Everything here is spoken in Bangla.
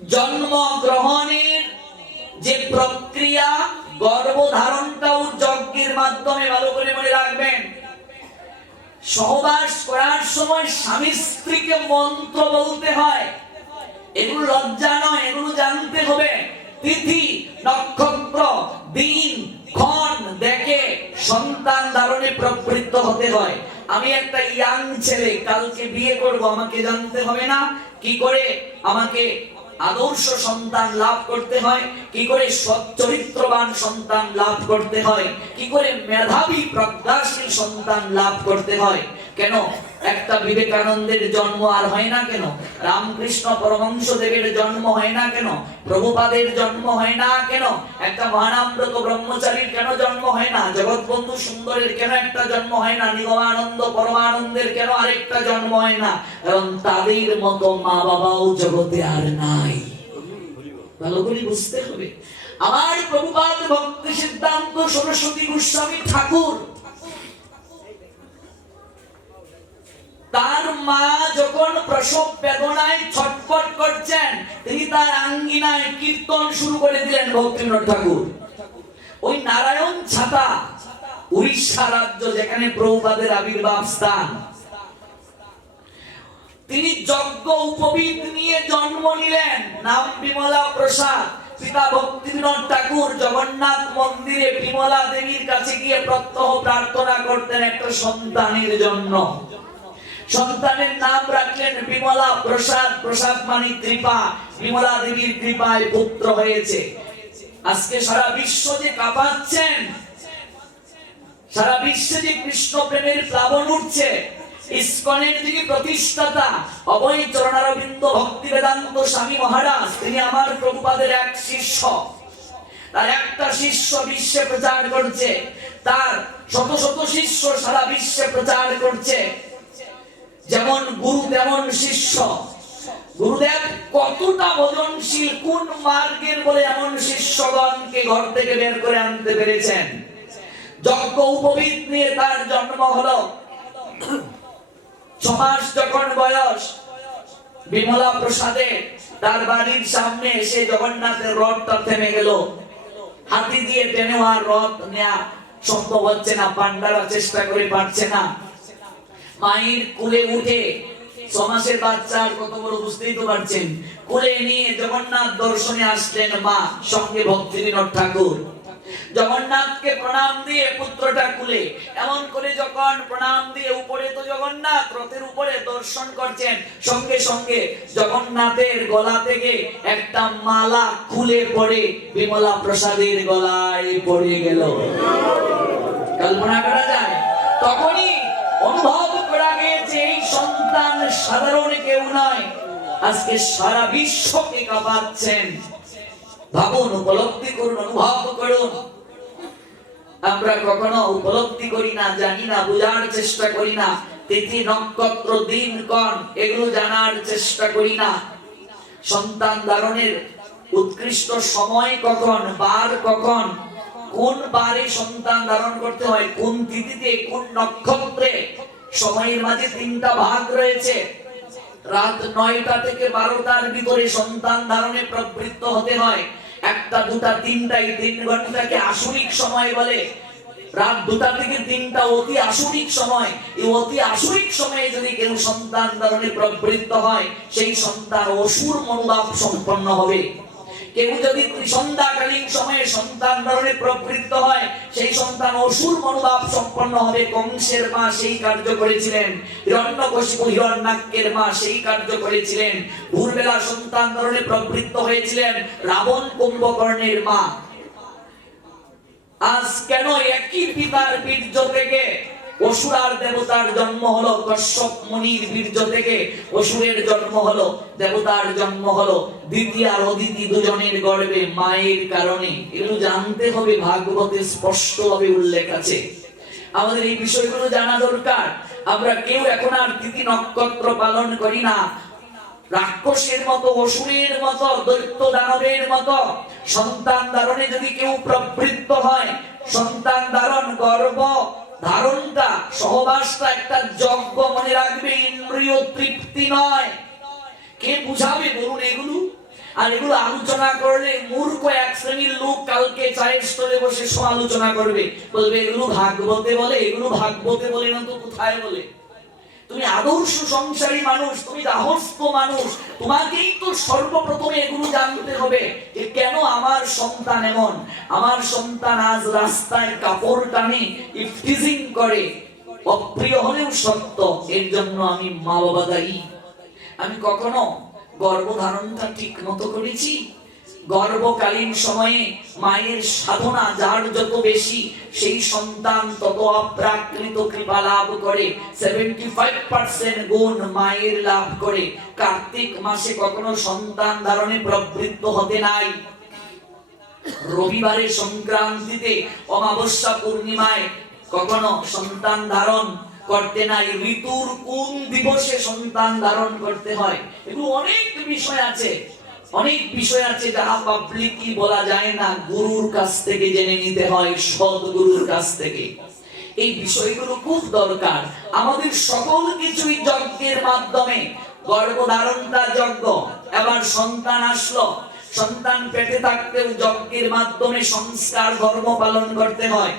জন্ম গ্রহণের যে প্রক্রিয়া, গর্ভধারণটাও যজ্ঞের মাধ্যমে, ভালো করে মনে রাখবেন। সহবাস করার সময় স্বামী স্ত্রীকে মন্ত্র বলতে হয়, এগুলো লজ্জা নয়, এগুলো জানতে হবে। তিথি নক্ষত্র দিন ক্ষণ দেখে সন্তান ধারণে প্রবৃত্ত হতে হয়। আমি একটা ইয়াং ছেলে, কালকে বিয়ে করব, আমাকে জানতে হবে না কি করে আমাকে আদর্শ সন্তান লাভ করতে হয়, কি করে সৎ চরিত্রবান সন্তান লাভ করতে হয়, কি করে মেধাবী প্রজ্ঞাশীল সন্তান লাভ করতে হয়। কেন একটা বিবেকানন্দের জন্ম আর হয় না কেন? রামকৃষ্ণ পরমহংস দেবের জন্ম হয় না কেন? প্রভুপাদের জন্ম হয় না কেন? একটা মহানামব্রত ব্রহ্মচারীর কেন জন্ম হয় না? জগৎবন্ধু সুন্দরের কেন একটা জন্ম হয় না? নিগমানন্দ পরমানন্দের কেন আরেকটা জন্ম হয় না? কারণ তাদের মতো মা বাবাও জগতে আর নাই। ভালো করে বুঝতে হবে। আমার প্রভুপাদ ভক্তি সিদ্ধান্ত সরস্বতী গোস্বামী ঠাকুর, তার মা যখন প্রসব বেদনায় ছটফট করছেন, তিনি তার আঙ্গিনায় কীর্তন শুরু করে দিলেন ভক্তিবিনোদ ঠাকুর। ওই নারায়ণ ছাতা, উড়িষ্যা রাজ্য, যেখানে প্রভুপাদের আবির্ভাব স্থান, তিনি যজ্ঞ উপবীত নিয়ে জন্ম নিলেন। নাম বিমলা প্রসাদ। পিতা ভক্তিবিনোদ ঠাকুর জগন্নাথ মন্দিরে বিমলা দেবীর কাছে গিয়ে প্রত্যহ প্রার্থনা করতেন একটা সন্তানের জন্য। সন্তানের নাম রাখলেন বিমলা প্রসাদ। প্রসাদ মানে কৃপা। বিমলা দেবীর কৃপায় পুত্র হয়েছে। আজকে সারা বিশ্ব যে কাঁপাচ্ছেন, সারা বিশ্বে যে কৃষ্ণ প্রেমের প্লাবন উঠছে, ইসকনের যিনি প্রতিষ্ঠাতা অভয় চরণারবিন্দ ভক্তি বেদান্ত স্বামী মহারাজ, তিনি আমার প্রভুপাদের এক শিষ্য। তার একটা শিষ্য বিশ্বে প্রচার করছে, তার শত শত শিষ্য সারা বিশ্বে প্রচার করছে। যেমন গুরু তেমন শিষ্য। গুরুদেব কতটা ভজনশীল, কোন মার্গের বলে এমন শিষ্যগণকে ঘর থেকে বের করে আনতে পেরেছেন। যজ্ঞ উপবীত নিয়ে তার জন্ম হলো। 6 মাস যখন বয়স, বিমলা প্রসাদে তার বাড়ির সামনে এসে জগন্নাথের রথটা থেমে গেল। হাতি দিয়ে টেনে আর রথ নেওয়া সম্ভব হচ্ছে না, পান্ডারা চেষ্টা করে পারছে না। মায়ের কোলে উঠে, 6 মাসের বাচ্চা কত বড় বুঝতেই তো পারছেন, কোলে নিয়ে জগন্নাথ দর্শনে আসলেন মা, সঙ্গে ভক্তিবিনোদ ঠাকুর। জগন্নাথকে প্রণাম দিয়ে পুত্রটা কুলে, এমন করে যখন প্রণাম দিয়ে উপরে তো জগন্নাথ রথের উপরে দর্শন করছেন, সঙ্গে সঙ্গে জগন্নাথের গলা থেকে একটা মালা খুলে পড়ে বিমলা প্রসাদের গলায় পড়ে গেল। কল্পনা করা যায়? তখনই অনুভব করা গিয়েছে এই সন্তান সাধারণ কেউ নয়, আজকে সারা বিশ্বকে কাঁপাচ্ছেন। ভাবুন, উপলব্ধি করুন, অনুভব করুন। আমরা কখনো উপলব্ধি করি না, জানি না, বোঝার চেষ্টা করি না। তিথি নক্ষত্র দিন ক্ষণ এগুলো জানার চেষ্টা করি না। সন্তান ধারণের উৎকৃষ্ট সময় কখন, বার কখন, কোন বারে সন্তান ধারণ করতে হয়, কোন তিথিতে, কোন নক্ষত্রে। সময়ের মাঝে 3টা ভাগ রয়েছে। রাত 9টা থেকে 12টার ভিতরে সন্তান ধারণে প্রবৃত্ত হতে হয়। 1টা 2টা 3টাই 3 ঘন্টাকে আসরিক সময় বলে। রাত 2টা থেকে 3টা অতি আসরিক সময়। এই অতি আসরিক সময়ে যদি কেউ সন্তান ধারণে প্রবৃত্ত হয়, সেই সন্তান অসুর মনোভাব সম্পন্ন হবে। কেউ যদি সন্ধ্যাকালীন সময়ে সন্তান ধারণে প্রবৃত্ত হয়, সেই সন্তান অসুর মনোভাব সম্পন্ন হবে। কংসের মা সেই কার্য করেছিলেন, হিরণ্যকশিপু হিরণ্যাক্ষের মা সেই কার্য করেছিলেন। ভোরবেলা সন্তান ধারণে প্রবৃত্ত হয়েছিলেন রাবণ কুম্ভকর্ণের মা। আজ কেন একই পিতার বীর্য থেকে অসুর আর দেবতার জন্ম হলো? কশ্যপ মুনির বীর্য থেকে অসুরের জন্ম হলো, দেবতার জন্ম হলো। দ্বিতীয় আর অদিতি দুজনের গর্ভে মায়ের কারণে। এগুলো জানতে হবে, ভাগবতে স্পষ্টভাবে উল্লেখ আছে। আমাদের এই বিষয়গুলো জানা দরকার। আমরা কেউ এখন আর তিথি নক্ষত্র পালন করি না। রাক্ষসের মতো, অসুরের মতো, দৈত্য দানবের মতো সন্তান ধারণে যদি কেউ প্রবৃত্ত হয়, সন্তান ধারণ, গর্ভ ধারণটা, সহবাসটা একটা যজ্ঞ, মনে রাখবে, ইন্দ্রিয় তৃপ্তি নয়। কে বুঝাবে বলুন এগুলো? আর আর এগুলো আলোচনা করলে মূর্খ এক শ্রেণীর লোক কালকে চায়ের স্টলে বসে সমালোচনা করবে, বলবে এগুলো ভাগবতে বলে, এগুলো ভাগবতে বলে না তো কোথায় বলে। তুমি আদর্শ সংসারী মানুষ, তুমি গার্হস্থ্য মানুষ, তোমাকেই তো সর্বপ্রথমে এগুলো জানতে হবে যে কেন আমার সন্তান এমন, আমার সন্তান আজ রাস্তায় কাপড় টানে, ইফটিজিং করে, অপ্রিয় হলেও সত্য, এর জন্য আমি মা বাবা দায়ী। আমি কখনো গর্ভধারণটা ঠিক মতো করেছি? গর্ভকালীন সময়ে মায়ের সাধনা যার যত বেশি, সেই সন্তান তত অপ্রাকৃত কৃপা লাভ করে। 75% গুণ মায়ের লাভ করে। কার্তিক মাসে কখনো সন্তান ধারণে প্রবৃত্ত হতে নাই। রবিবারে, সংক্রান্তিতে, অমাবস্যা, পূর্ণিমায় কখনো সন্তান ধারণ করতে নাই। ঋতুর কোন দিবসে সন্তান ধারণ করতে হয়, এগুলো অনেক বিষয় আছে, অনেক বিষয় আছে যাহা পাবলিকলি বলা যায় না, গুরুর কাছ থেকে জেনে নিতে হয়, সদ্গুরুর কাছ থেকে। এই বিষয়গুলো খুব দরকার। আমাদের সকল কিছুই যজ্ঞের মাধ্যমে। গর্ভধারণটা যজ্ঞ, এবার সন্তান আসলো, সন্তান পেটে থাকতেও যজ্ঞের মাধ্যমে সংস্কার ধর্ম পালন করতে হয়।